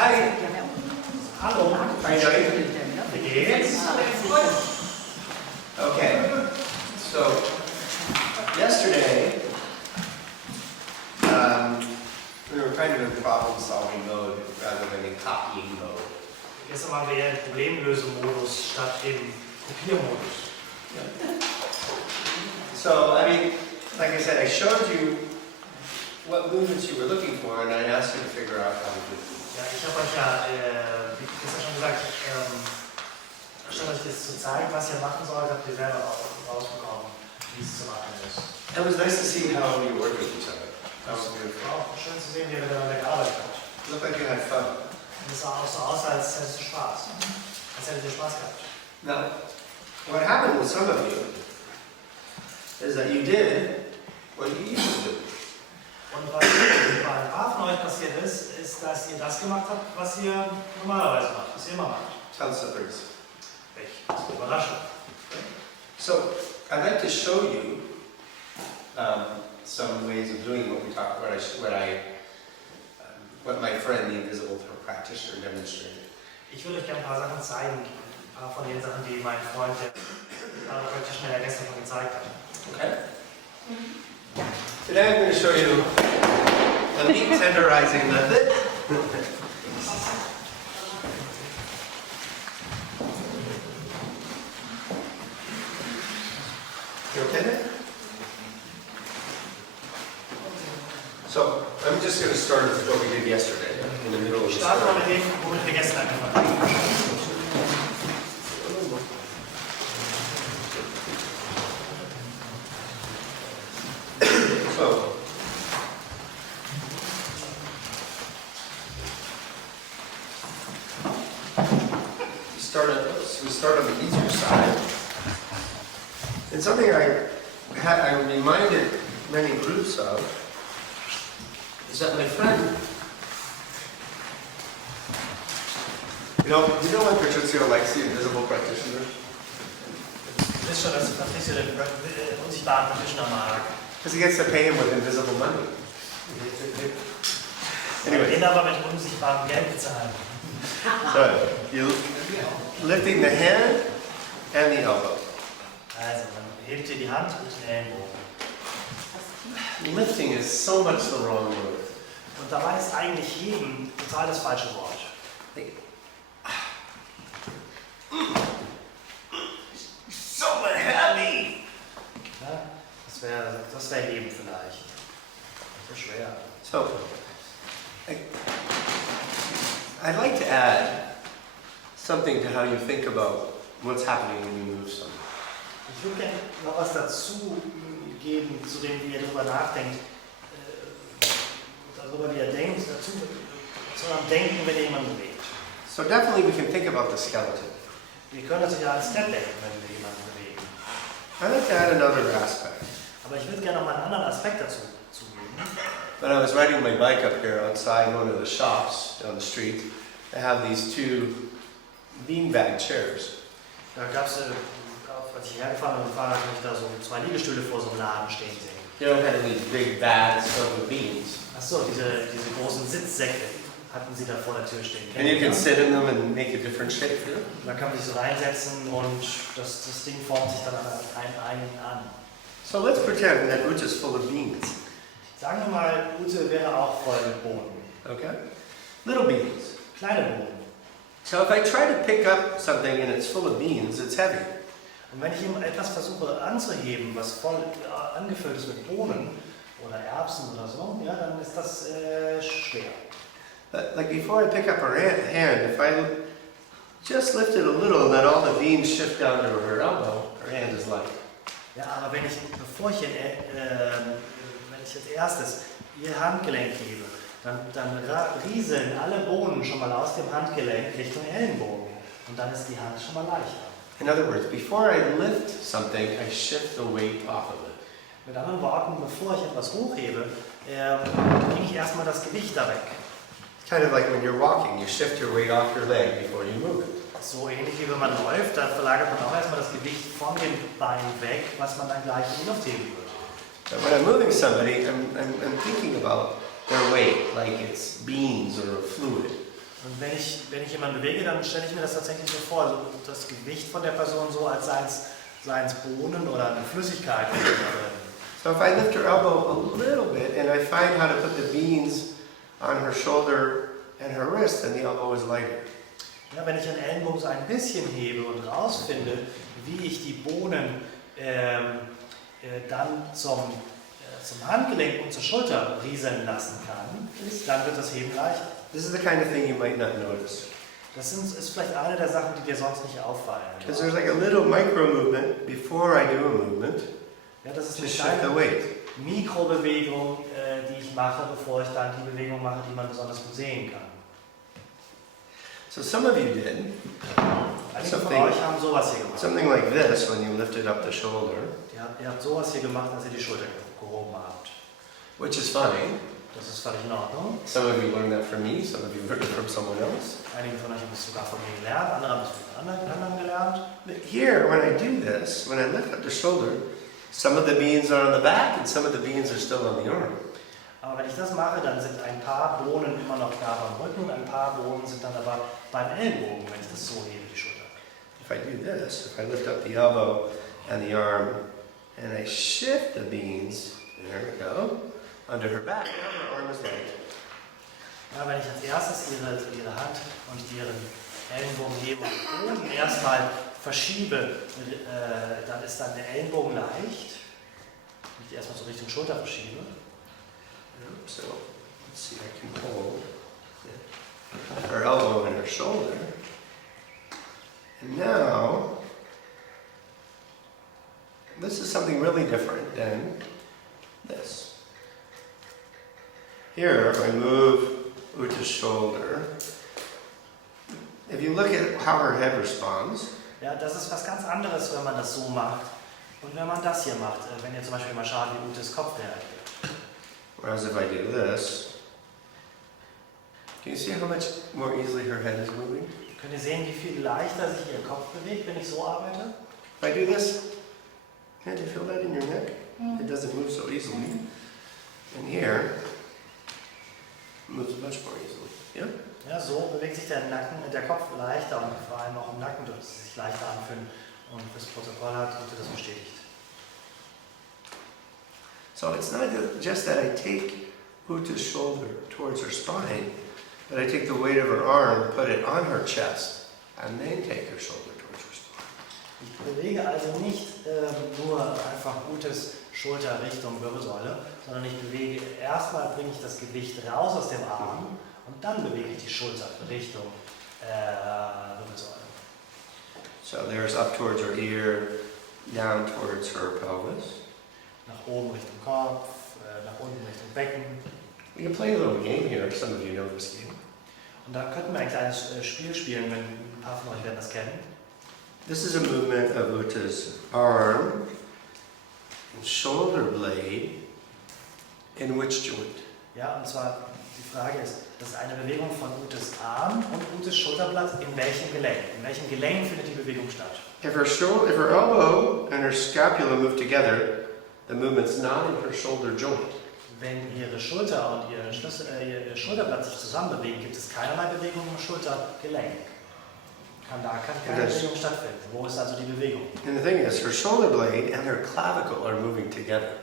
Hi. Hallo. How you doing? Wie geht's? Okay. So, yesterday, we were kind of in problem-solving mode rather than in copying mode. Gestern waren wir eher im Problemlösemodus statt im Kopiermodus. So, I mean, like I said, I showed you what movements you were looking for, and I asked you to figure out how to do them. Ja, ich habe euch ja, wie gestern schon gesagt, statt euch das zu zeigen, was ihr machen sollt, habt ihr selber rausbekommen, wie es zu machen ist. It was nice to see how you work with each other. That was beautiful. Auch schön zu sehen, wie ihr miteinander gearbeitet habt. It looked like you had fun. Und es sah auch so aus, als hättest du Spaß. Als hättet ihr Spaß gehabt. Now, what happened with some of you is that you did what you used to do. Und was bei ein paar von euch passiert ist, ist, dass ihr das gemacht habt, was ihr normalerweise macht, was ihr immer macht. Tell us the birds. Echt überraschend. So, I'd like to show you some ways of doing what we talked, what my friend, the invisible practitioner, demonstrated. Ich würde euch gerne ein paar Sachen zeigen, ein paar von den Sachen, die mein Freund, der Practitioner, gestern schon gezeigt hat. Okay. Today I'm going to show you the meat tenderizing method. You okay there? So, I'm just going to start with what we did yesterday, in the middle of the Starten wir story. mit dem, womit wir gestern angefangen haben. So, we start on the easier side. And something I reminded many groups of is that my friend, you know when Patrizio likes the invisible practitioner? Du wisst schon, dass Patricio den unsichtbaren Practitioner mag. Because he gets to pay him with invisible money. Anyway. Den aber mit unsichtbarem Geld bezahlen. So, you're lifting the hand and the elbow. Also, man hebt hier die Hand und den Ellenbogen. Lifting is so much the wrong word. Und dabei ist eigentlich heben total das falsche Wort. So heavy! Ja, das wär heben vielleicht. So schwer. So, I'd like to add something to how you think about what's happening when you move something. Ich würde gerne noch was dazu geben, zu dem, wie ihr darüber nachdenkt, darüber, wie ihr denkt, dazu zu eurem Denken, wenn ihr jemanden bewegt. So definitely we can think about the skeleton. Wir können natürlich als Step denken, wenn wir jemanden bewegen. I'd like to add another aspect. Aber ich würde gerne noch mal einen anderen Aspekt dazu zugeben. When I was riding my bike up here outside one of the shops down the street, they have these two beanbag chairs. Da gab es, als ich hergefahren bin mit dem Fahrrad, habe ich da so zwei Liegestühle vor so einem Laden stehen sehen. You know, kind of these big bags filled with beans. Achso, diese großen Sitzsäcke hatten sie da vor der Tür stehen. And you can sit in them and make a different shape. You know? Da kann man sich so reinsetzen und das Ding formt sich dann an. So let's pretend that Ute is full of beans. Sagen wir mal, Ute wäre auch voll mit Bohnen. Okay? Little beans. Kleine Bohnen. So if I try to pick up something and it's full of beans, it's heavy. Und wenn ich ihm etwas versuche anzuheben, was voll angefüllt ist mit Bohnen oder Erbsen oder so, ja, dann ist das schwer. But like before I pick up her hand, if I just lift it a little and let all the beans shift down to her elbow, her hand is light. Ja, aber bevor ich als erstes ihr Handgelenk hebe, dann rieseln alle Bohnen schon mal aus dem Handgelenk Richtung Ellenbogen. Und dann ist die Hand schon mal leichter. In other words, before I lift something, I shift the weight off of it. Mit anderen Worten, bevor ich etwas hochhebe, bringe ich erstmal das Gewicht da weg. Kind of like when you're walking, you shift your weight off your leg before you move it. So ähnlich wie wenn man läuft, da verlagert man auch erstmal das Gewicht von dem Bein weg, was man dann gleich in die Luft heben wird. But when I'm moving somebody, I'm thinking about their weight, like it's beans or a fluid. Und wenn ich jemanden bewege, dann stelle ich mir das tatsächlich so vor, also das Gewicht von der Person so, als seien es Bohnen oder eine Flüssigkeit. So if I lift her elbow a little bit and I find how to put the beans on her shoulder and her wrist, then the elbow is lighter. Ja, wenn ich den Ellenbogen so ein bisschen hebe und rausfinde, wie ich die Bohnen dann zum Handgelenk und zur Schulter rieseln lassen kann, dann wird das Heben leichter. This is the kind of thing you might not notice. Das ist vielleicht eine der Sachen, die dir sonst nicht auffallen. Because there's like a little micro movement before I do a movement Ja, das ist to eine shift the kleine weight. Mikrobewegung, die ich mache, bevor ich dann die Bewegung mache, die man besonders gut sehen kann. So some of you did Einige von euch haben sowas hier gemacht. something like this when you lifted up the shoulder, Ihr habt sowas hier gemacht, als ihr die Schulter gehoben habt. which is funny. Das ist völlig in Ordnung. Some of you learned that from me, some of you learned it from someone else. Einige von euch haben es sogar von mir gelernt, andere haben es von anderen gelernt. But here, when I do this, when I lift up the shoulder, some of the beans are on the back and some of the beans are still on the arm. Aber wenn ich das mache, dann sind ein paar Bohnen immer noch da beim Rücken und ein paar Bohnen sind dann aber beim Ellbogen, wenn ich das so hebe, die Schulter. If I do this, if I lift up the elbow and the arm and I shift the beans, there we go, under her back, now her arm is light. Ja, wenn ich als erstes ihre Hand und ihren Ellenbogen hebe und Boden erstmal verschiebe, dann ist dann der Ellenbogen leicht. Wenn ich die erstmal so Richtung Schulter verschiebe. So, let's see, I can hold her elbow and her shoulder. And now, this is something really different than this. Here, if I move Uta's shoulder, if you look at how her head responds, Ja, das ist was ganz anderes, wenn man das so macht. Und wenn man das hier macht, wenn ihr zum Beispiel mal schaut, wie Utes Kopf reagiert. whereas if I do this, can you see how much more easily her head is moving? Könnt ihr sehen, wie viel leichter sich ihr Kopf bewegt, wenn ich so arbeite? If I do this, do you feel that in your neck? It doesn't move so easily. And here, it moves much more easily. Yeah? Ja, so bewegt sich der Kopf leichter und vor allem auch im Nacken dürfte es sich leichter anfühlen. Und das Protokoll hat Ute das bestätigt. So it's not just that I take Uta's shoulder towards her spine, but I take the weight of her arm, put it on her chest, and then take her shoulder towards her spine. Ich bewege also nicht nur einfach Utes Schulter Richtung Wirbelsäule, sondern ich bewege, erstmal bringe ich das Gewicht raus aus dem Arm und dann bewege ich die Schulter Richtung Wirbelsäule. So there's up towards her ear, down towards her pelvis. Nach oben Richtung Kopf, nach unten Richtung Becken. We can play a little game here, some of you know this game. Und da könnten wir ein kleines Spiel spielen, wenn ein paar von euch werden das kennen. This is a movement of Uta's arm and shoulder blade in which joint? Ja, und zwar die Frage ist, das ist eine Bewegung von Utes Arm und Utes Schulterblatt in welchem Gelenk? In welchem Gelenk findet die Bewegung statt? If her elbow and her scapula move together, the movement's not in her shoulder joint. Wenn ihre Schulter und ihr Schulterblatt sich zusammen bewegen, gibt es keinerlei Bewegung im Schultergelenk. Kann keine Bewegung stattfinden. Wo ist also die Bewegung? And the thing is, her shoulder blade and her clavicle are moving together.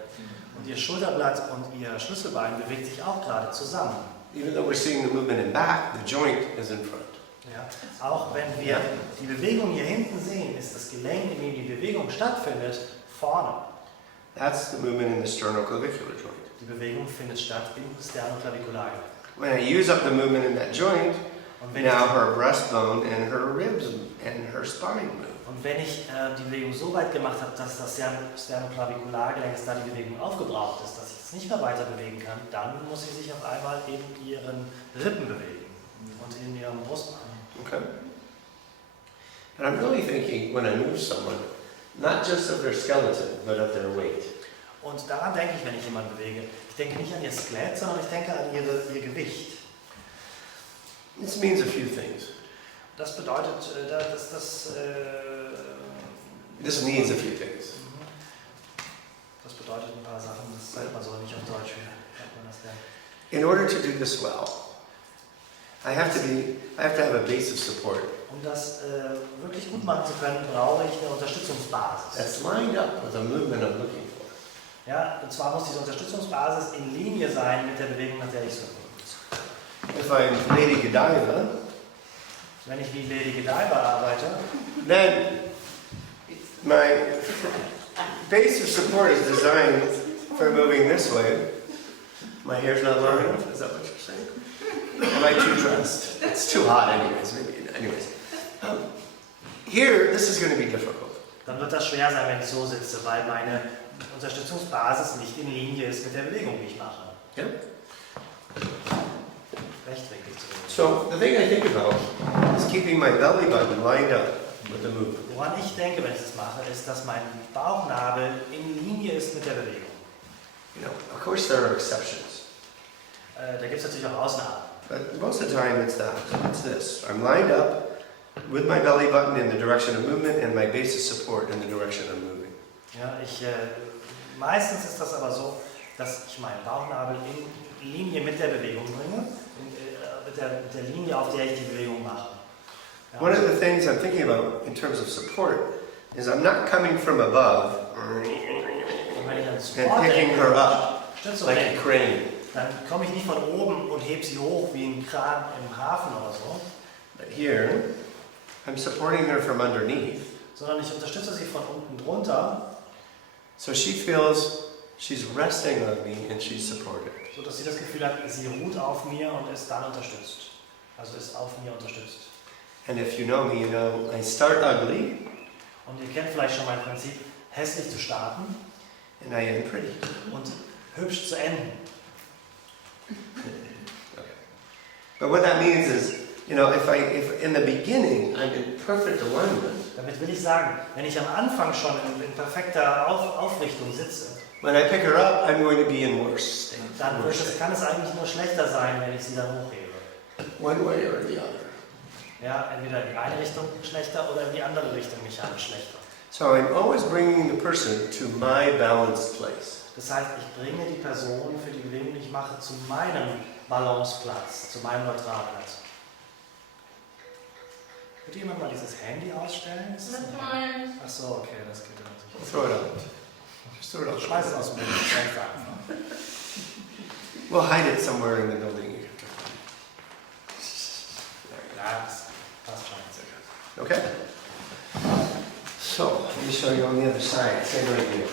Und ihr Schulterblatt und ihr Schlüsselbein bewegt sich auch gerade zusammen. Even though we're seeing the movement in back, the joint is in front. Ja. Auch wenn wir die Bewegung hier hinten sehen, ist das Gelenk, in dem die Bewegung stattfindet, vorne. That's the movement in the sternoclavicular joint. Die Bewegung findet statt im Sternoclaviculargelenk. When I use up the movement in that joint, Und wenn now her breastbone and her ribs and her spine move. Und wenn ich die Bewegung so weit gemacht habe, dass das Sternoclaviculargelenk, dass da die Bewegung aufgebraucht ist, dass ich es nicht mehr weiter bewegen kann, dann muss sie sich auf einmal in ihren Rippen bewegen und in ihrem Brustbein. Okay. And I'm really thinking when I move someone, not just of their skeleton, but of their weight. Und daran denke ich, wenn ich jemanden bewege. Ich denke nicht an ihr Skelett, sondern ich denke an ihr Gewicht. This means a few things. Das bedeutet, This means a few things. Das bedeutet ein paar Sachen, das sagt man so nicht auf Deutsch. Wie sagt man das denn? In order to do this well, I have to be I have to have a base of support. Um das wirklich gut machen zu können, brauche ich eine Unterstützungsbasis. That's lined up with the movement I'm looking for. Ja, und zwar muss diese Unterstützungsbasis in Linie sein mit der Bewegung, nach der ich suche. If I'm Lady Godiva, Wenn ich wie Lady Godiva arbeite, then my base of support is designed for moving this way. My hair's not long enough, is that what you're saying? Am I too dressed? It's too hot anyways, maybe. Anyways. Here, this is going to be difficult. dann wird das schwer sein, wenn ich so sitze, weil meine Unterstützungsbasis nicht in Linie ist mit der Bewegung, die ich mache. Yeah? Rechtwinklig zu bewegen. So the thing I think about is keeping my belly button lined up with the movement. Woran ich denke, wenn ich das mache, ist, dass mein Bauchnabel in Linie ist mit der Bewegung. You know, of course there are exceptions, Da gibt es natürlich auch Ausnahmen. but most of the time it's that. It's this. I'm lined up with my belly button in the direction of movement and my base of support in the direction I'm moving. Ja, meistens ist das aber so, dass ich meinen Bauchnabel in Linie mit der Bewegung bringe, mit der Linie, auf der ich die Bewegung mache. Ja. One of the things I'm thinking about in terms of support is I'm not coming from above Und wenn ich an and Support picking denke, her up Stützung like a denke, crane. dann komme ich nicht von oben und hebe sie hoch wie ein Kran im Hafen oder so, But here, I'm supporting her from underneath, sondern ich unterstütze sie von unten drunter, so she feels she's resting on me and she's supported. sodass sie das Gefühl hat, sie ruht auf mir und ist dann unterstützt. Also ist auf mir unterstützt. And if you know me, you know I start ugly Und ihr kennt vielleicht schon mein Prinzip, hässlich zu starten and I end pretty. und hübsch zu enden. But what that means is, you know, if in the beginning I'm in perfect alignment, Damit will ich sagen, wenn ich am Anfang schon in perfekter Aufrichtung sitze, when I pick her up, I'm going to be in worse state. dann kann es eigentlich nur schlechter sein, wenn ich sie dann hochhebe. One way or the other. Ja, entweder in die eine Richtung schlechter oder in die andere Richtung mechanisch schlechter. So I'm always bringing the person to my balanced place. Das heißt, ich bringe die Person für die Bewegung, die ich mache, zu meinem Balanceplatz, zu meinem Neutralplatz. Würde jemand mal dieses Handy ausstellen? Ist das nicht? Ach so, okay, das geht dann nicht. Throw it out. Just throw it out. Schmeiß es aus dem Bild, ganz einfach. We'll hide it somewhere in the building. Ja, das passt schon. Okay? So, let me show you on the other side. Same idea.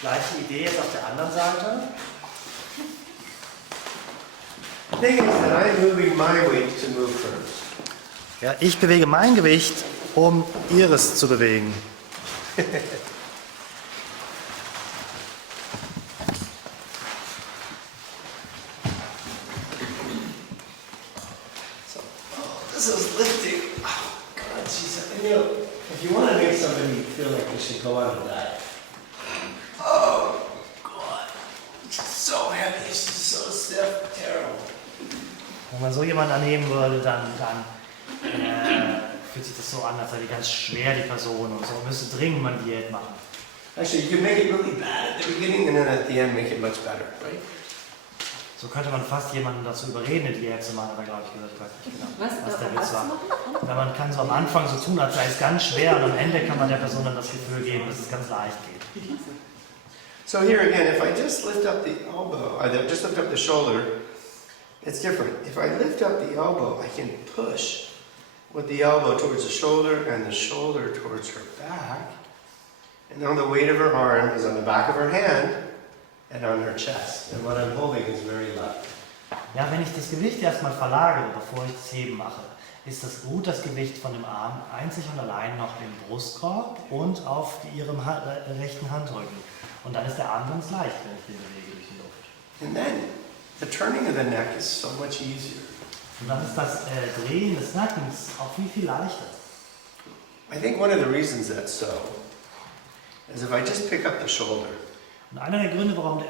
Gleiche Idee jetzt auf der anderen Seite. The thing is that I'm moving my weight to move hers. Ja, ich bewege mein Gewicht, um ihres zu bewegen. So, this is lifting. Oh, God, you know, if you want to make somebody feel like they should go on a diet. Oh, God. She's so heavy, she's so stiff, terrible. Wenn man so jemanden annehmen würde, dann fühlt sich das so an, als sei die ganz schwer, die Person, und so müsste dringend mal Diät machen. Actually, you can make it really bad at the beginning and then at the end make it much better, right? So könnte man fast jemanden dazu überreden, eine Diät zu machen, aber glaube ich gesagt, ich weiß nicht genau, was der Witz war. Weil man kann so am Anfang so tun, als sei es ganz schwer, und am Ende kann man der Person dann das Gefühl geben, dass es ganz leicht geht. So here again, if I just lift up the elbow, or just lift up the shoulder, it's different. If I lift up the elbow, I can push with the elbow towards the shoulder and the shoulder towards her back. And now the weight of her arm is on the back of her hand and on her chest. And what I'm holding is very light. Ja, wenn ich das Gewicht erstmal verlagere, bevor ich das Heben mache, ist ruht das Gewicht von dem Arm einzig und allein noch im Brustkorb und auf ihrem rechten Handrücken. Und dann ist der Arm ganz leicht, wenn ich den bewege durch die Luft. And then the turning of the neck is so much easier. Und dann ist das Drehen des Nackens auch viel leichter. I think one of the reasons that's so is if I just pick up the shoulder, Und einer der Gründe, warum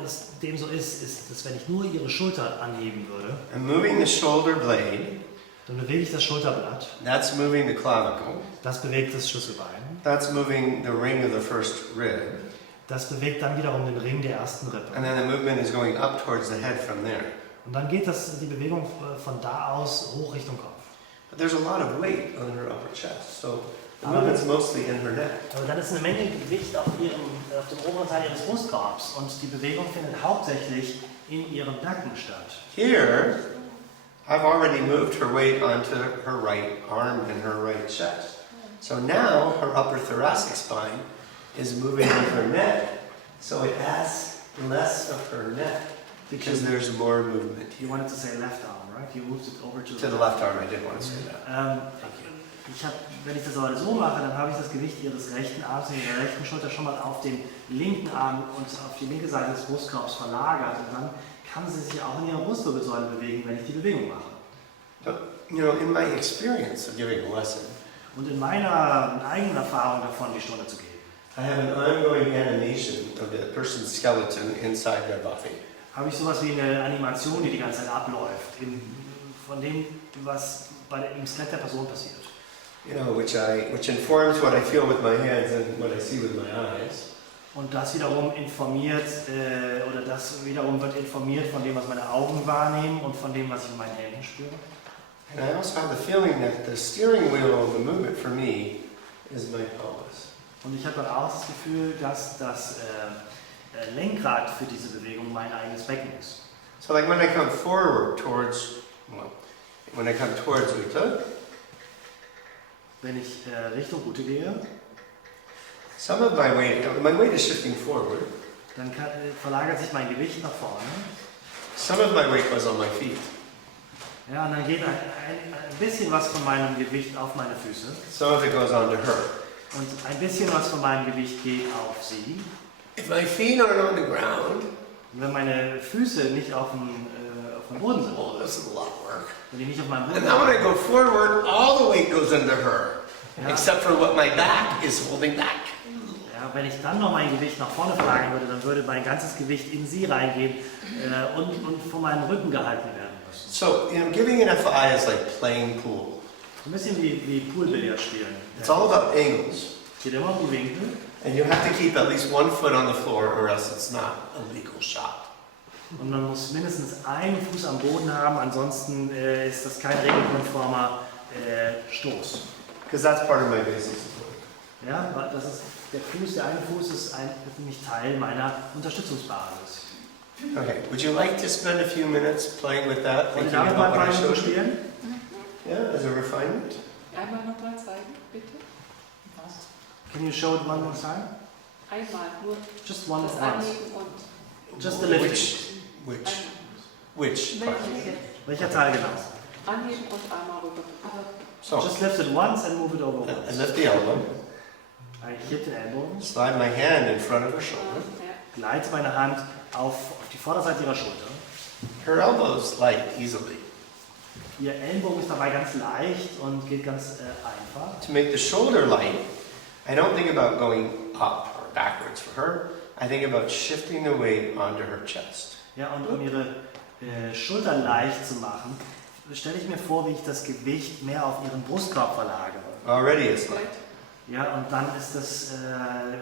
dem so ist, dass wenn ich nur ihre Schulter anheben würde, I'm moving the shoulder blade, dann bewege ich das Schulterblatt, that's moving the clavicle, das bewegt das Schlüsselbein, that's moving the ring of the first rib, das bewegt dann wiederum den Ring der ersten Rippe. and then the movement is going up towards the head from there. Und dann geht die Bewegung von da aus hoch Richtung Kopf. But there's a lot of weight on her upper chest, so the movement's mostly in her neck. Aber dann ist eine Menge Gewicht auf dem oberen Teil ihres Brustkorbs und die Bewegung findet hauptsächlich in ihrem Nacken statt. Here, I've already moved her weight onto her right arm and her right chest. So now her upper thoracic spine is moving with her neck, so it adds less of her neck because there's more movement. You wanted to say left arm, right? You moved it over to The left arm, I did want to say that. Wenn ich das aber so mache, dann habe ich das Gewicht ihres rechten Arms und ihrer rechten Schulter schon mal auf den linken Arm und auf die linke Seite des Brustkorbs verlagert und dann kann sie sich auch in ihrer Brustwirbelsäule bewegen, wenn ich die Bewegung mache. So, in my experience of giving a lesson, und in meiner eigenen Erfahrung davon, die Stunde zu geben, I have an ongoing animation of the person's skeleton inside their body. habe ich sowas wie eine Animation, die die ganze Zeit abläuft, von dem, was im Skelett der Person passiert. Which informs what I feel with my hands and what I see with my eyes. Und das wiederum informiert, wird informiert von dem, was meine Augen wahrnehmen und von dem, was ich in meinen Händen spüre. And I also have the feeling that the steering wheel of the movement for me is my pelvis. Und ich habe dann auch das Gefühl, dass das Lenkrad für diese Bewegung mein eigenes Becken ist. So like when I come forward towards Ute, wenn ich Richtung Ute gehe, some of my weight is shifting forward. Dann verlagert sich mein Gewicht nach vorne. Some of my weight goes on my feet. Ja, und dann geht ein bisschen was von meinem Gewicht auf meine Füße. Some of it goes on to her. Und ein bisschen was von meinem Gewicht geht auf sie. If my feet aren't on the ground, und wenn meine Füße nicht auf dem Boden sind, this is a lot of work. wenn die nicht auf meinem Boden And sind, then when I go forward, all the weight goes into her, ja, except for what my back is holding back. ja, wenn ich dann noch mein Gewicht nach vorne verlagern würde, dann würde mein ganzes Gewicht in sie reingehen und von meinem Rücken gehalten werden müssen. So, giving an FI is like playing pool. Ein bisschen wie Poolbillard spielen. It's all about angles. Es geht immer um die Winkel. And you have to keep at least one foot on the floor or else it's not a legal shot. Und man muss mindestens einen Fuß am Boden haben, ansonsten ist das kein regelkonformer Stoß. Because that's part of my basic support. Ja, das ist der eine Fuß ist nicht Teil meiner Unterstützungsbasis. Okay, would you like to spend a few minutes playing with that, Wollt ihr thinking damit mal about ein what I paar Minuten showed you? spielen? Yeah, as a refinement. Einmal nochmal zeigen, bitte. Can you show it one more time? Einmal, nur Just one das once. Anheben und Just the lifting. Which part? Welcher Teil genau? anheben und einmal rüber. So, Just lift it once and move it over I once. lift the elbow, Ich heb den Ellbogen, slide my hand in front of her shoulder. Ja. gleite meine Hand auf die Vorderseite ihrer Schulter. Her elbows light easily. Ihr Ellenbogen ist dabei ganz leicht und geht ganz einfach. To make the shoulder light, I don't think about going up or backwards for her. I think about shifting the weight onto her chest. Ja, und um ihre Schulter leicht zu machen, stelle ich mir vor, wie ich das Gewicht mehr auf ihren Brustkorb verlagere. Already it's light. Ja, und dann ist das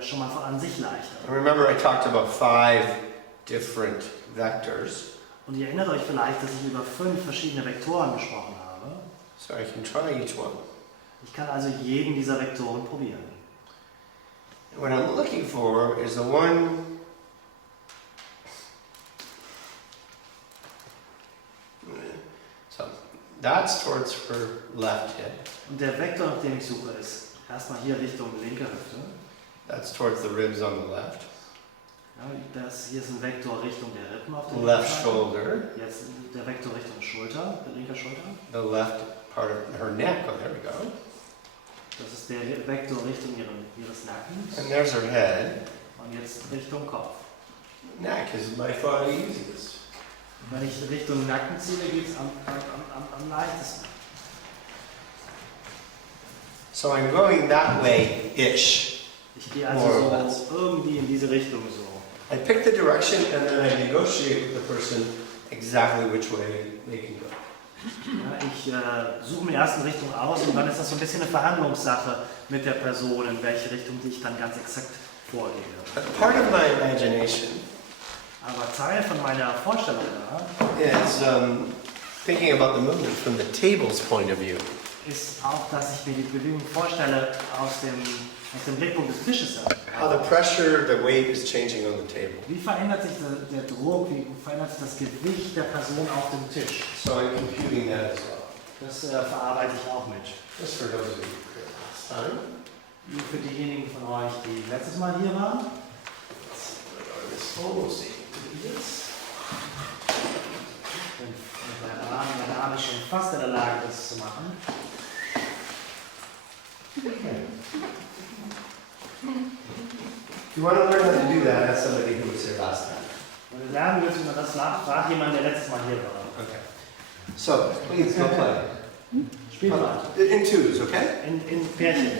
schon mal von an sich leichter. And remember I talked about 5 different vectors. Und ihr erinnert euch vielleicht, dass ich über 5 verschiedene Vektoren gesprochen habe. So I can try each one. Ich kann also jeden dieser Vektoren probieren. What I'm looking for is the one so that's towards her left hip. Und der Vektor, nach dem ich suche, ist erstmal hier Richtung linke Hüfte. That's towards the ribs on the left. Ja, hier ist ein Vektor Richtung der Rippen auf der Left Seite. shoulder. Jetzt der Vektor Richtung Schulter, der linke Schulter. The left part of her neck. Oh, there we go. Das ist der Vektor Richtung ihres Nackens. And there's her head. Und jetzt Richtung Kopf. Neck is by far the easiest. Wenn ich Richtung Nacken ziele, geht es am leichtesten. So I'm going that way-ish. Ich gehe also More or so irgendwie in diese Richtung so. I pick the direction and then I negotiate with the person exactly which way they can go. Ja, ich suche mir erst eine Richtung aus und dann ist das so ein bisschen eine Verhandlungssache mit der Person, in welche Richtung ich dann ganz exakt vorgehe. But part of my imagination Aber Teil von meiner Vorstellung da is thinking about the movement from the table's point of view. ist auch, dass ich mir die Bewegung vorstelle aus dem Blickpunkt des Tisches. How the pressure, the weight is changing on the table. Wie verändert sich der Druck, wie verändert sich das Gewicht der Person auf dem Tisch? So I'm computing that as well. Das verarbeite ich auch mit. Just for those of you who were here last time. Für diejenigen von euch, die letztes Mal hier waren. This almost yes. Mein Arm ist schon fast in der Lage, das zu machen. Okay. If you want to learn how to do that, ask somebody who was here last time. Wenn du lernen willst, wie man das macht, frag jemanden, der letztes Mal hier war. Okay. So, please go play. Spiel mal. In twos, okay? In Pärchen.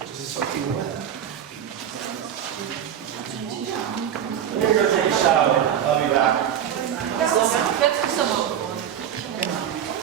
This is fucking wet.